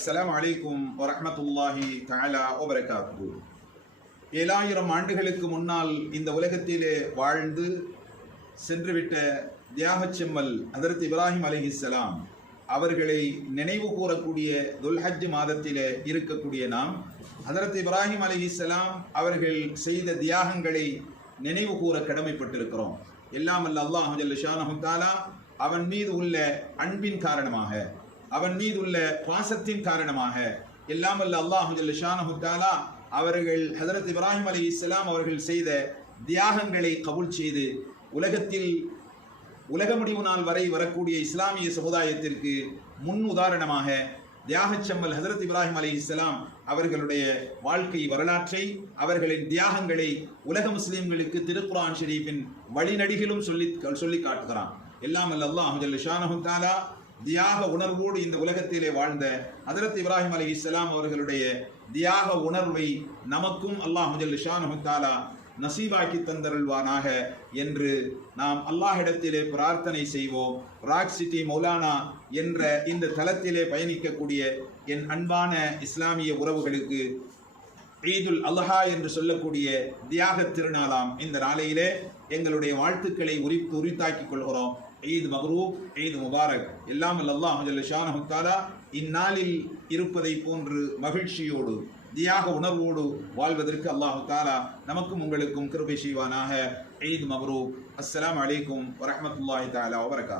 அஸ்ஸலாமு அலைக்கும் வரஹ்மத்துல்லாஹி தஆலா வபரகாத்துஹு. 7000 ஆண்டுகளுக்கு முன்னால் இந்த உலகத்திலே வாழ்ந்து சென்றுவிட்ட தியாகச் செம்மல் ஹதரத் இப்ராஹிம் அலைஹிஸ்ஸலாம் அவர்களை நினைவு கூறக்கூடிய துல்ஹஜ் மாதத்திலே இருக்கக்கூடிய நாம் ஹதரத் இப்ராஹிம் அலைஹிஸ்ஸலாம் அவர்கள் செய்த தியாகங்களை நினைவு கூற கடமைப்பட்டிருக்கிறோம். எல்லாம் அல்ல அல்லாஹ் ஜல்ல ஷானஹு தஆலா அவன் மீது உள்ள அன்பின் காரணமாக, அவன் மீது உள்ள பாசத்தின் காரணமாக எல்லாம் அல்ல அல்லாஹ் ஜல்ல ஷானஹு தஆலா அவர்கள் ஹதரத் இப்ராஹிம் அலைஹிஸ்ஸலாம் அவர்கள் செய்த தியாகங்களை கபூல் செய்து உலகத்தில் உலக முடிவு நாள் வரை வரக்கூடிய இஸ்லாமிய சமுதாயத்திற்கு முன் உதாரணமாக தியாகச் செம்மல் ஹதரத் இப்ராஹிம் அலைஹிஸ்ஸலாம் அவர்களுடைய வாழ்க்கை வரலாற்றை, அவர்களின் தியாகங்களை உலக முஸ்லிம்களுக்கு திருக்குர்ஆன் ஷரீஃபின் வழிநடிகளும் சொல்லி காட்டுகிறான். எல்லாம் அல்ல அல்லாஹ் ஜல்ல ஷானஹு தஆலா தியாக உணர்வோடு இந்த உலகத்திலே வாழ்ந்த ஹதரத் இப்ராஹிம் அலைஹிஸ்ஸலாம் அவர்களுடைய தியாக உணர்வை நமக்கும் அல்லாஹ் ஜல்ல ஷானஹு தஆலா நசீபாக்கி தந்தருள்வானாக என்று நாம் அல்லாஹ்விடத்திலே பிரார்த்தனை செய்வோம். ராக் சிட்டி மௌலானா என்ற இந்த தலத்திலே பயணிக்கக்கூடிய என் அன்பான இஸ்லாமிய உறவுகளுக்கு ஈதுல் அல்ஹா என்று சொல்லக்கூடிய தியாக திருநாளாம் இந்த நாளையிலே எங்களுடைய வாழ்த்துக்களை உரித்தாக்கிக் கொள்கிறோம். ஈத் மப்ரூக், ஈத் முபாரக். எல்லாம் அல்லாஹ் ஜல்ல ஷானஹு தஆலா இந்நாளில் இருப்பதை போன்று மகிழ்ச்சியோடு தியாக உணர்வோடு வாழ்வதற்கு அல்லாஹ் தஆலா நமக்கும் உங்களுக்கும் கிருபை செய்வானாக. ஈத் மப்ரூக். அஸ்ஸலாமு அலைக்கும் வரஹ்மத்துல்லாஹி தஆலா வபரகாத்துஹு.